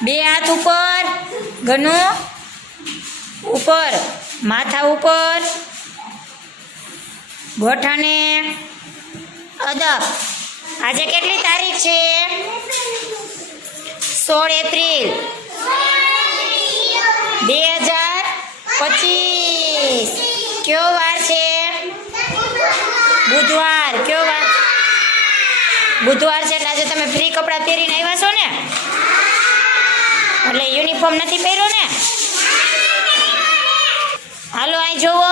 બે હાથ ઉપર, ઘનું ઉપર, માથા ઉપર, ગોઠાને અદબ. આજે કેટલી તારીખ છે? સોળ એપ્રિલ. બે હજાર પચીસ. કયો વાર છે? બુધવાર. કયો વાર? બુધવાર છે એટલે આજે તમે ફ્રી કપડાં પહેરીને આવ્યા છો ને? એટલે યુનિફોર્મ નથી પહેર્યો ને? હાલો, અહીં જોવો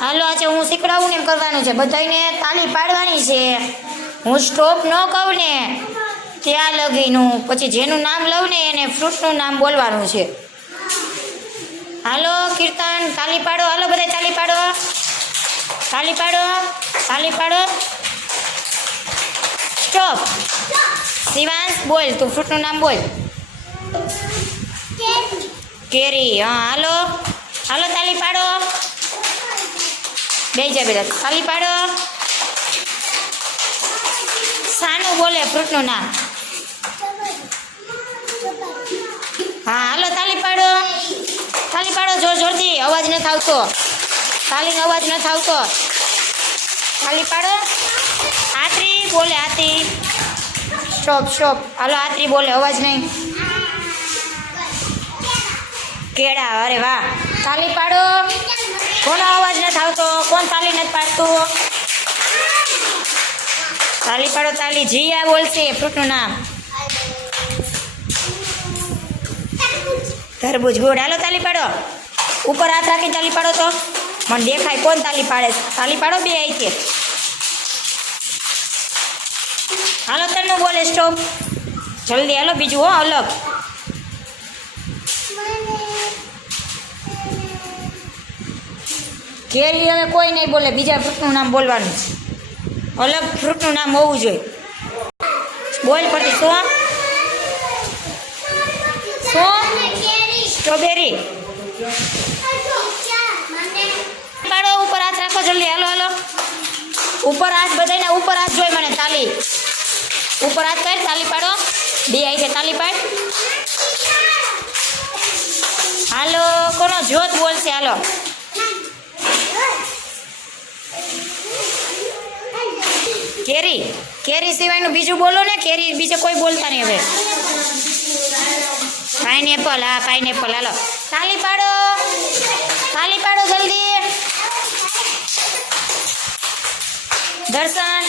હાલો, આજે હું શીખડાવું ને એમ કરવાનું છે. બધાને તાલી પાડવાની છે. હું સ્ટોપ ન કહું ને, ત્યાં લગીનું. પછી જેનું નામ લઉં ને, એને ફ્રૂટનું નામ બોલવાનું છે. હાલો, કીર્તન, તાલી પાડો. હાલો બધા તાલી પાડો. તાલી પાડો તાલી પાડો. સ્ટોપ શિવાંશ, બોલ, તું ફ્રૂટનું નામ બોલ. કેરી. હા, હાલો. હાલો, તાલી પાડો. બે જા બેટા તાલી પાડો. સાનું બોલે ફ્રૂટનું નામ. હા, હાલો, તાલી પાડો. તાલી પાડો, જોર જોરથી. અવાજ નથી આવતો. તાલીનો અવાજ નથી આવતો. તાલી પાડો. આતરી બોલે આત્રી સ્ટોપ સ્ટોપ હાલો આતરી બોલે અવાજ નહીં. કેળા અરે વાહ. તાલી પાડો. કોનો અવાજ નથી આવતો? કોણ તાલી નથી પાડતું? તાલી પાડો તાલી. જીયા બોલશે ફ્રૂટનું નામ. તરબૂજ ગોળ. હાલો તાલી પાડો. ઉપર હાથ રાખીને તાલી પાડો તો. મને દેખાય કોણ તાલી પાડે? તાલી પાડો બે અહીંથી. હાલો તને બોલે સ્ટોપ જલ્દી હાલો બીજું હો અલગ. કેરી હવે કોઈ નહીં બોલે બીજા ફ્રૂટનું નામ બોલવાનું છે. અલગ ફ્રૂટનું નામ હોવું જોઈએ. બોલ પડતી શું શું? સ્ટ્રોબેરી રાખો જલ્દી, હાલો હાલો. ઉપર હાથ બધાને ઉપર હાથ જોઈ મને, તાલી. ઉપર હાથ કર તાલી પાડો. બે આવી છે, તાલી પાડ. હાલો, કોનો જોત બોલશે, હાલો. કેરી કેરી સિવાયનું બીજું બોલો ને, કેરી બીજે કોઈ બોલતા નહીં હવે. પાઇનેપલ હા પાઇનેપલ હાલો. તાલી પાડો. દર્શન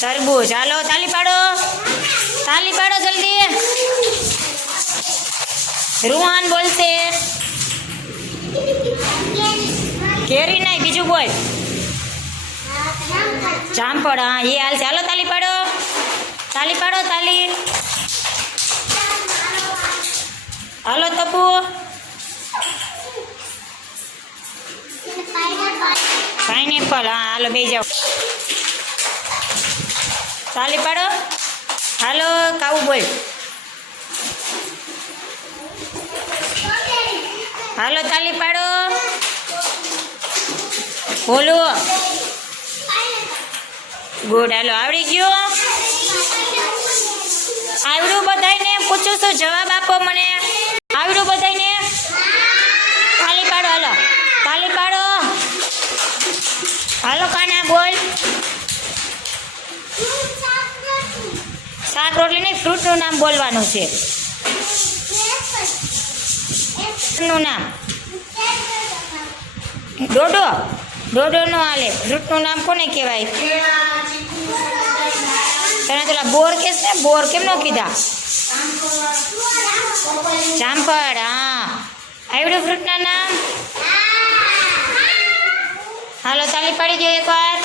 તરબૂચ. હાલો, તાલી પાડો. તાલી પાડો જલ્દી. રૂહાન બોલશે. કેરી નહીં, બીજું બોલ. જામફળ, હા, એ હાલ ચાલો તાલી પાડો. તાલી પાડો, તાલી. હાલો, તપુ. પાઇનેપલ હા, હાલો બે જાઓ. તાલી પાડો. હાલો કાવું બોલ હાલો, તાલી પાડો. બોલો ગુડ હાલો, આવડી ગયો. આવડું બધાને પૂછું છું, જવાબ આપો મને આવડું બધાયને તાલી પાડો હાલો તાલી પાડો હાલો કાના બોલ. શાક રોટલી નહીં, ફ્રૂટનું નામ બોલવાનું છે. નું નામ. ડોડો. ડોડો નો હાલે ફ્રૂટનું નામ કોને કહેવાય? તને પેલા બોર કે ને બોર કેમ નો કીધા? જામફળ, હા. આવડ્યું ફ્રૂટના નામ? હાલો તાલી પાડી દો એકવાર